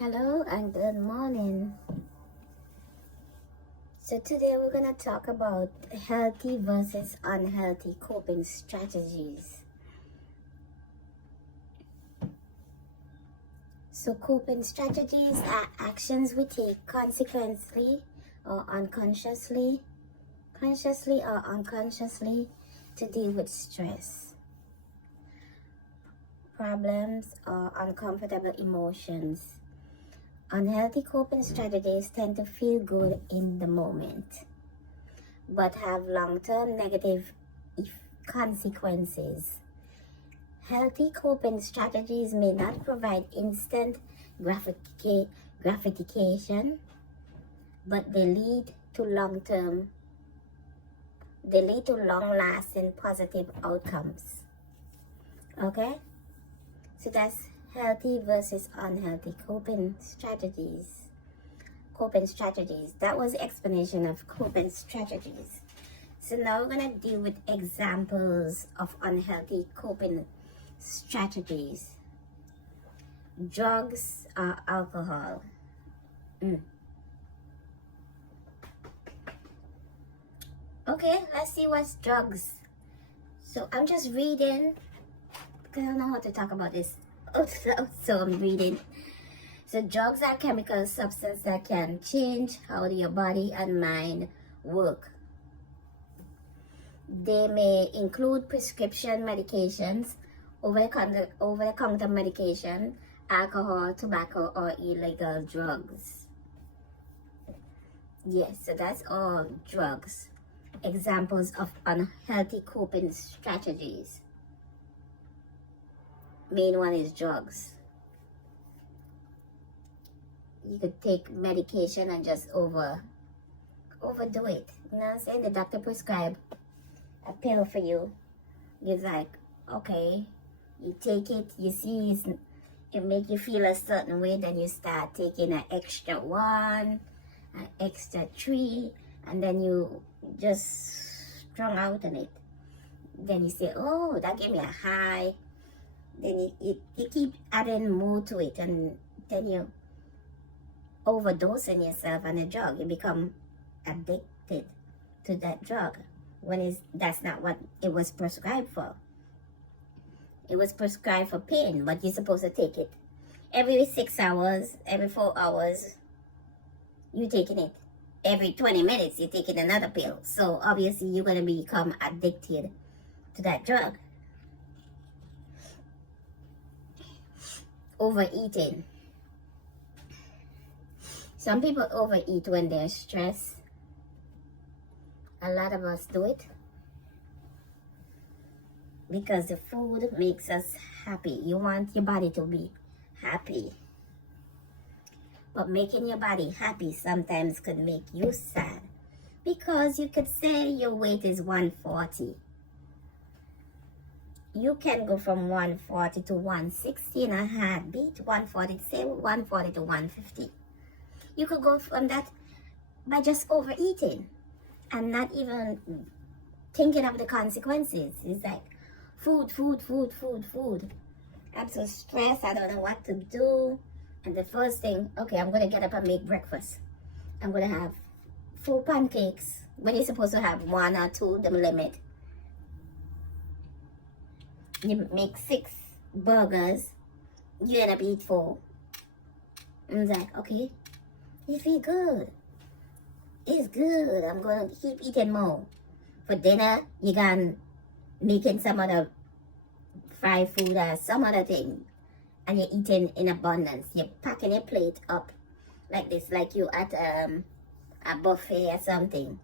Hello and good morning. So today we're going to talk about healthy versus unhealthy coping strategies. So coping strategies are actions we take consequently or consciously or unconsciously to deal with stress, problems, or uncomfortable emotions. Unhealthy coping strategies tend to feel good in the moment, but have long-term negative consequences. Healthy coping strategies may not provide instant gratification, but they lead to long-lasting positive outcomes. Okay? So that's healthy versus unhealthy coping strategies. That was the explanation of coping strategies. So now we're going to deal with examples of unhealthy coping strategies. Drugs or alcohol. Okay, let's see what's drugs. So I'm just reading because I don't know how to talk about this. So I'm reading. So drugs are chemical substances that can change how your body and mind work. They may include prescription medications, over-the-counter medication, alcohol, tobacco, or illegal drugs. Yes, so that's all drugs. Examples of unhealthy coping strategies. Main one is drugs. You could take medication and just overdo it. You know what I'm saying? The doctor prescribe a pill for you. It's like, okay, you take it, you see it make you feel a certain way, then you start taking an extra one, an extra three, and then you just strung out on it. Then you say, oh, that gave me a high. Then you keep adding more to it, and then you overdosing yourself on a drug. You become addicted to that drug when that's not what it was prescribed for. It was prescribed for pain, but you're supposed to take it every 6 hours, every 4 hours. You're taking it every 20 minutes. You're taking another pill. So obviously you're going to become addicted to that drug. Overeating. Some people overeat when they're stressed. A lot of us do it because the food makes us happy. You want your body to be happy. But making your body happy sometimes could make you sad. Because you could say your weight is 140. You can go from 140 to 160 in a heartbeat. 140, say 140 to 150. You could go from that by just overeating and not even thinking of the consequences. It's like food. I'm so stressed, I don't know what to do. And the first thing, okay, I'm gonna get up and make breakfast. I'm gonna have 4 pancakes when you're supposed to have 1 or 2, the limit. You make 6 burgers, you end up eat 4. And it's like, okay, it feel good. It's good. I'm gonna keep eating more. For dinner, you can making some other fried food or some other thing, and you're eating in abundance. You're packing your plate up like this, like you at a buffet or something,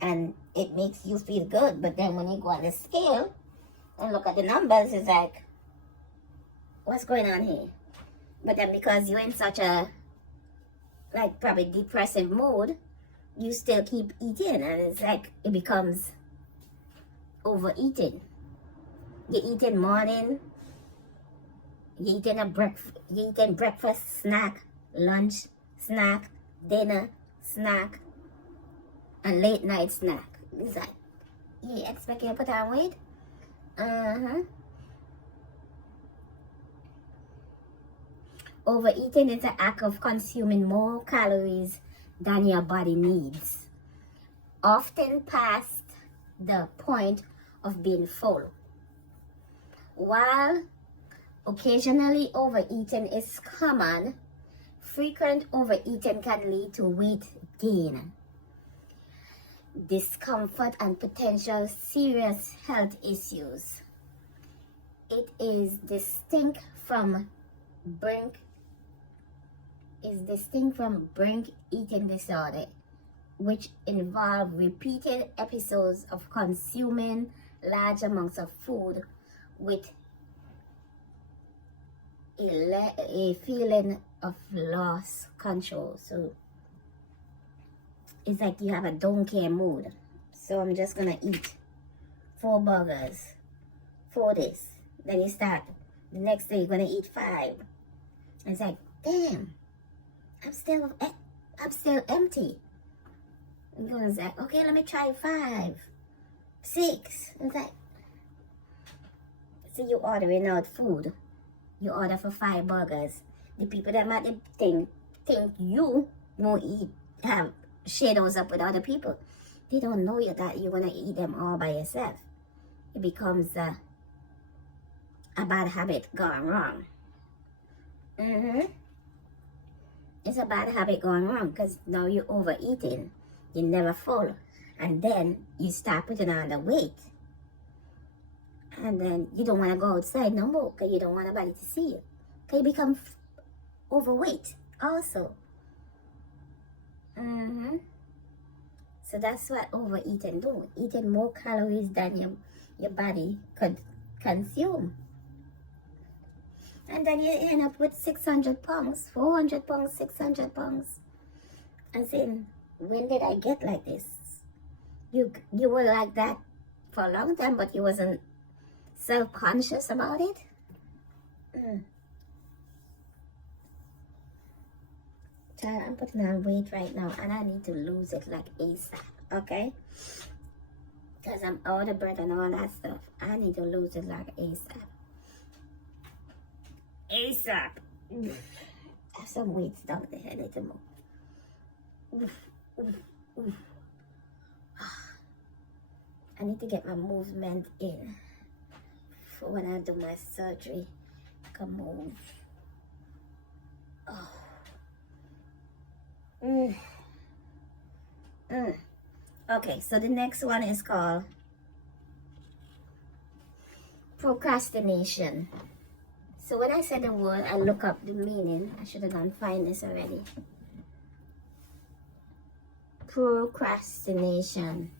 and it makes you feel good. But then when you go on the scale and look at the numbers, it's like, what's going on here? But then because you're in such a like probably depressive mood, you still keep eating, and it's like it becomes overeating. You're eating morning, you're eating breakfast, snack, lunch, snack, dinner, snack, and late night snack. It's like, you expect you to put on weight? Overeating is the act of consuming more calories than your body needs, often past the point of being full. While occasionally overeating is common, frequent overeating can lead to weight gain, discomfort, and potential serious health issues. It is distinct from binge eating disorder, which involve repeated episodes of consuming large amounts of food with a feeling of loss control. So it's like you have a don't care mood. So I'm just gonna eat 4 burgers, 4 days. Then you start the next day you're gonna eat 5. It's like, damn, I'm still empty. And goes like, okay, let me try 5, 6. It's like, so you ordering out food. You order for 5 burgers. The people that might think you won't eat, share those up with other people. They don't know you that you're gonna eat them all by yourself. It becomes a bad habit gone wrong. It's a bad habit going wrong because now you're overeating. You never full. And then you start putting on the weight. And then you don't want to go outside no more because you don't want nobody to see you. Because you become overweight also. So that's what overeating do. Eating more calories than your body could consume. And then you end up with 600 pounds, 400 pounds, 600 pounds. And saying, when did I get like this? You were like that for a long time, but you wasn't self-conscious about it. Child, I'm putting on weight right now, and I need to lose it like ASAP, okay? Because I'm out of breath and all that stuff. I need to lose it like ASAP. ASAP. I have some weight stuck there. I need to move. I need to get my movement in for when I do my surgery. I can move. Okay, so the next one is called procrastination. So when I said the word, I look up the meaning. I should have done find this already. Procrastination.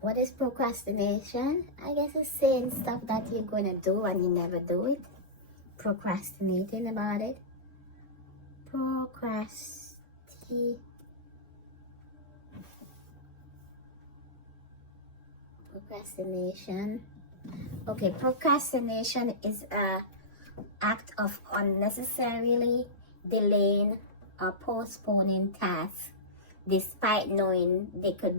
What is procrastination? I guess it's saying stuff that you're going to do and you never do it. Procrastinating about it. Procrastination. Okay, procrastination is an act of unnecessarily delaying or postponing tasks despite knowing there could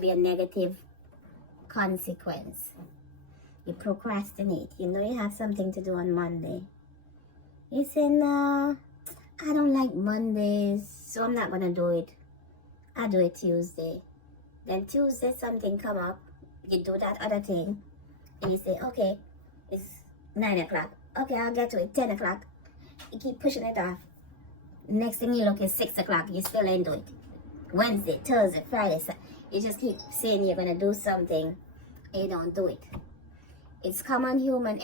be a negative consequence. You procrastinate. You know you have something to do on Monday. You say, no, I don't like Mondays, so I'm not going to do it. I'll do it Tuesday. Then Tuesday something come up. You do that other thing. And you say, okay, it's 9 o'clock. Okay, I'll get to it 10 o'clock. You keep pushing it off. Next thing you look, it's 6 o'clock. You still ain't do it. Wednesday, Thursday, Friday. You just keep saying you're going to do something and you don't do it. It's common human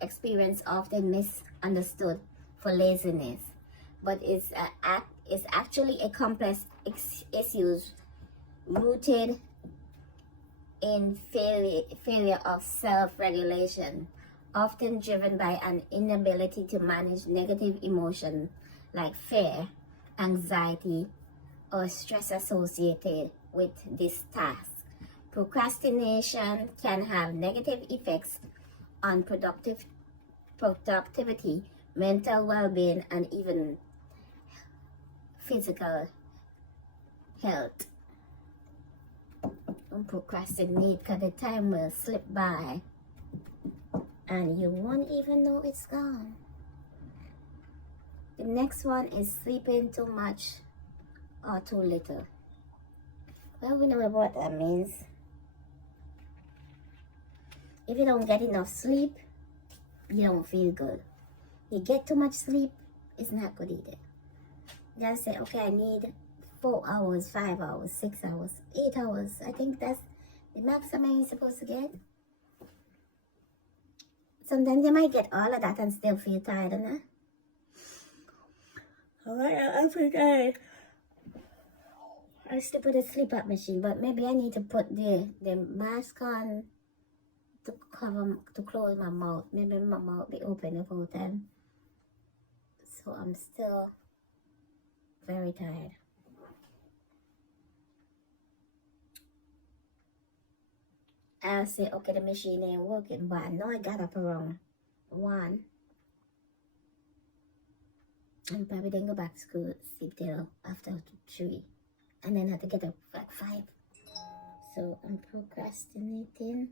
experience, often misunderstood for laziness, but it's actually a complex issue rooted in failure of self-regulation, often driven by an inability to manage negative emotion like fear, anxiety, or stress associated with this task. Procrastination can have negative effects on productivity, mental well-being, and even physical health. Don't procrastinate because the time will slip by. and you won't even know it's gone. The next one is sleeping too much or too little. Well, we know what that means. If you don't get enough sleep, you don't feel good. You get too much sleep, it's not good either. You gotta say, okay, I need 4 hours, 5 hours, 6 hours, 8 hours. I think that's the maximum you're supposed to get. Sometimes you might get all of that and still feel tired, enough. I think I still put a sleep up machine, but maybe I need to put the mask on to close my mouth. Maybe my mouth be open the whole time. So I'm still very tired. I'll say, okay, the machine ain't working, but I know I got up around 1. And probably then go back to school, sleep till after 3. And then have to get up at 5. So I'm procrastinating.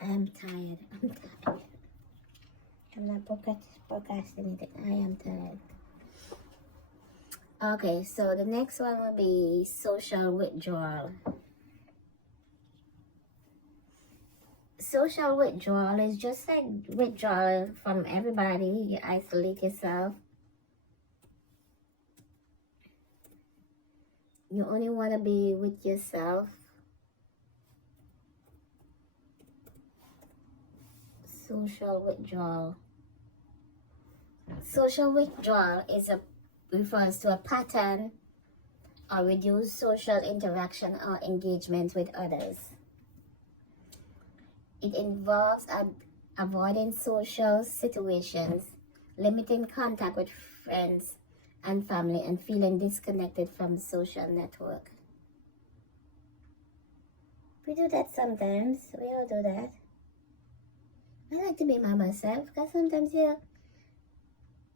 I'm tired. I'm not procrastinating. I am tired. Okay, so the next one will be social withdrawal. Social withdrawal is just like withdrawal from everybody. You isolate yourself. You only want to be with yourself. Social withdrawal. Social withdrawal refers to a pattern or reduced social interaction or engagement with others. It involves avoiding social situations, limiting contact with friends and family, and feeling disconnected from social network. We do that sometimes. We all do that. I like to be by myself because sometimes you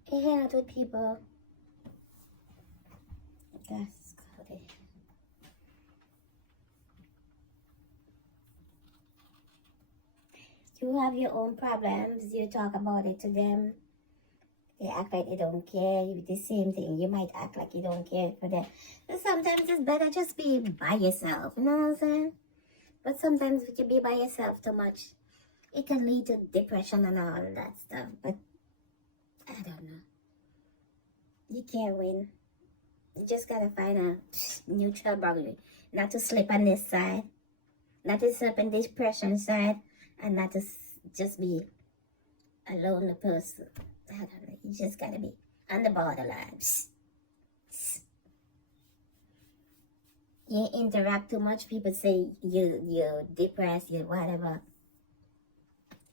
hang out with people. That's good. You have your own problems. You talk about it to them. They act like they don't care. You the same thing. You might act like you don't care for them. But sometimes it's better just be by yourself. You know what I'm saying? But sometimes if you be by yourself too much, it can lead to depression and all that stuff. But I don't know. You can't win. You just gotta find a neutral boundary. Not to slip on this side. Not to slip on this depression side. And not to just be a lonely person. I don't know. You just gotta be on the borderline. You interact too much. People say you're depressed. You whatever.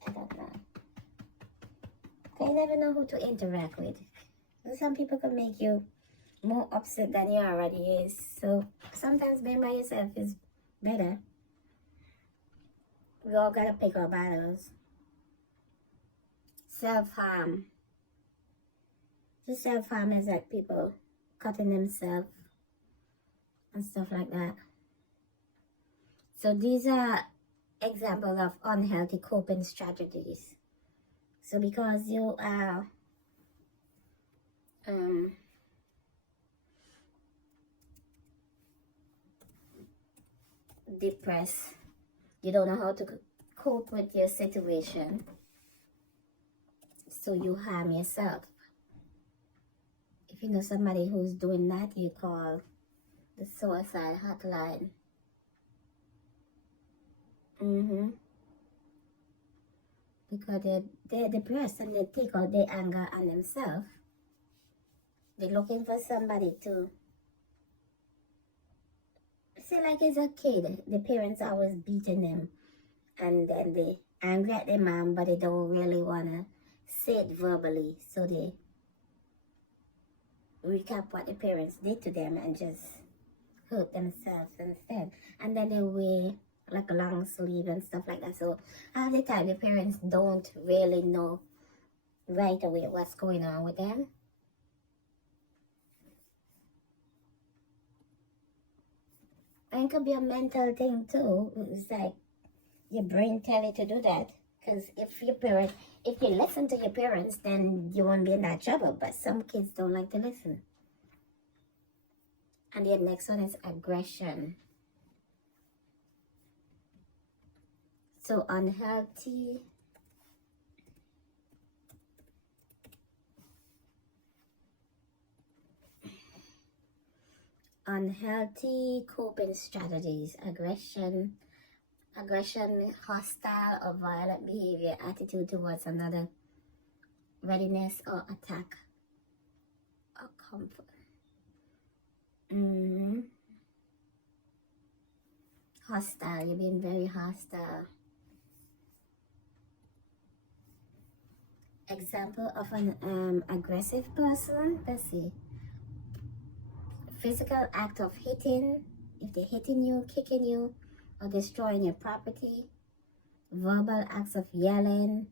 I don't know. You never know who to interact with. Some people can make you more upset than you already is. So sometimes being by yourself is better. We all gotta pick our battles. Self-harm. The self-harm is like people cutting themselves and stuff like that. So these are examples of unhealthy coping strategies. So because you are depressed, you don't know how to cope with your situation, so you harm yourself. If you know somebody who's doing that, you call the suicide hotline. Because they're depressed and they take out their anger on themselves. They're looking for somebody to say, like as a kid, the parents always beating them, and then they angry at their mom, but they don't really want to say it verbally, so they recap what the parents did to them and just hurt themselves instead. And then they wear like a long sleeve and stuff like that. So half the time the parents don't really know right away what's going on with them. And it could be a mental thing too. It's like your brain tell you to do that Because if you listen to your parents, then you won't be in that trouble. But some kids don't like to listen. And the next one is aggression. So unhealthy coping strategies: aggression, hostile or violent behavior, attitude towards another, readiness or attack or comfort. Hostile, you're being very hostile. Example of an aggressive person, let's see. Physical act of hitting, if they're hitting you, kicking you, or destroying your property. Verbal acts of yelling,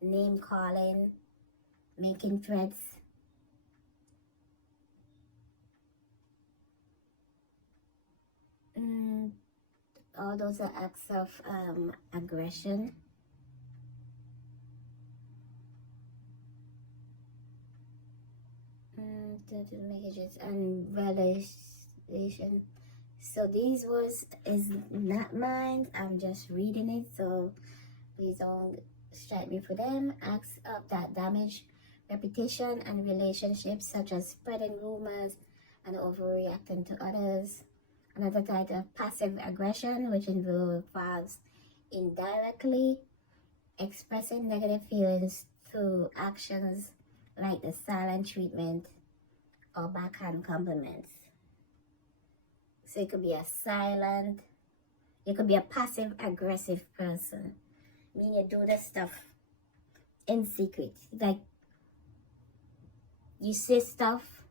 name calling, making threats. All those are acts of aggression. Messages and realization. So these words is not mine. I'm just reading it. So please don't strike me for them. Acts of that damage reputation and relationships, such as spreading rumors and overreacting to others. Another type of passive aggression, which involves indirectly expressing negative feelings through actions like the silent treatment or backhand compliments. So it could be a silent, you could be a passive aggressive person. Meaning you do the stuff in secret. Like you say stuff,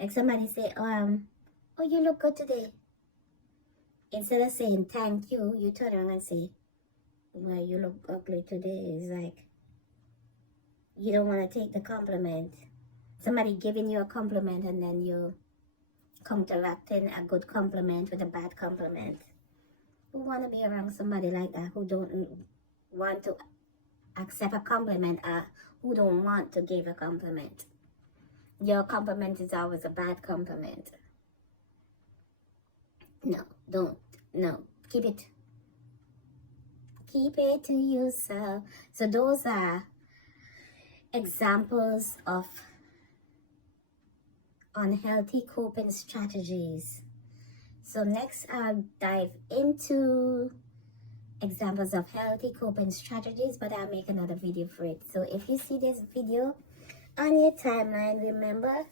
like somebody say, oh you look good today. Instead of saying thank you, you turn around and say, well, you look ugly today. It's like you don't want to take the compliment. Somebody giving you a compliment and then you counteracting a good compliment with a bad compliment. Who want to be around somebody like that, who don't want to accept a compliment, who don't want to give a compliment? Your compliment is always a bad compliment. No, keep it to yourself. So those are examples of unhealthy coping strategies. So next I'll dive into examples of healthy coping strategies, but I'll make another video for it. So if you see this video on your timeline, remember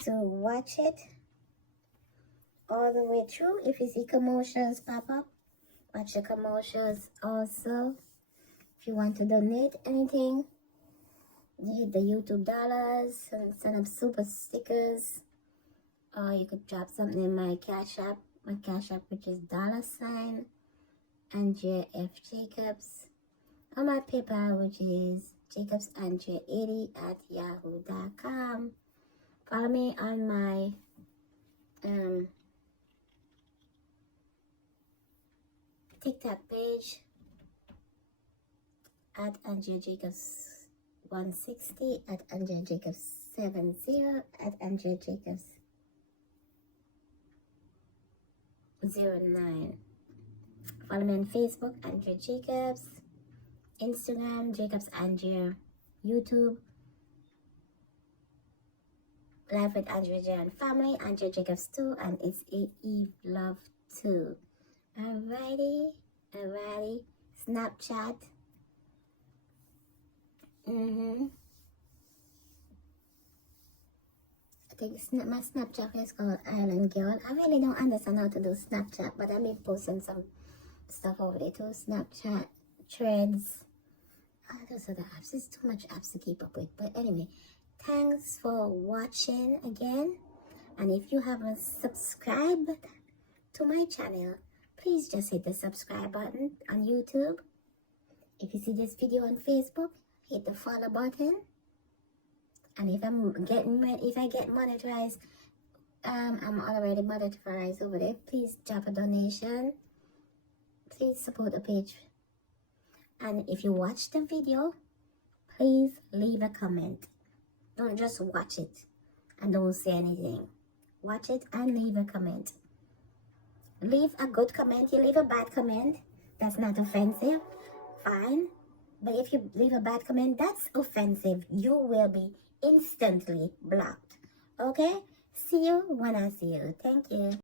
to watch it all the way through. If you see commercials pop up, watch the commercials also. If you want to donate anything, you hit the YouTube dollars and send up super stickers, or you could drop something in my Cash App, which is $ Andrea F. Jacobs, or my PayPal, which is jacobsandrea80@yahoo.com. Follow me on my TikTok page at Andrea Jacobs 160, at Andrea Jacobs 70, at Andrea Jacobs 09. Follow me on Facebook, Andrea Jacobs, Instagram, Jacobs Andrea, YouTube, Life with Andrea J and Family, Andrea Jacobs 2, and it's Eve Love 2. Alrighty. Snapchat. I think my Snapchat is called Island Girl. I really don't understand how to do Snapchat, but I've been posting some stuff over there too. Snapchat, Threads, those other apps. There's too much apps to keep up with. But anyway, thanks for watching again. And if you haven't subscribed to my channel, please just hit the subscribe button on YouTube. If you see this video on Facebook, hit the follow button. And if I get monetized, I'm already monetized over there. Please drop a donation. Please support the page And if you watch the video, please leave a comment. Don't just watch it and don't say anything. Watch it and leave a comment. Leave a good comment. You leave a bad comment, that's not offensive, fine. But if you leave a bad comment, that's offensive. You will be instantly blocked. Okay? See you when I see you. Thank you.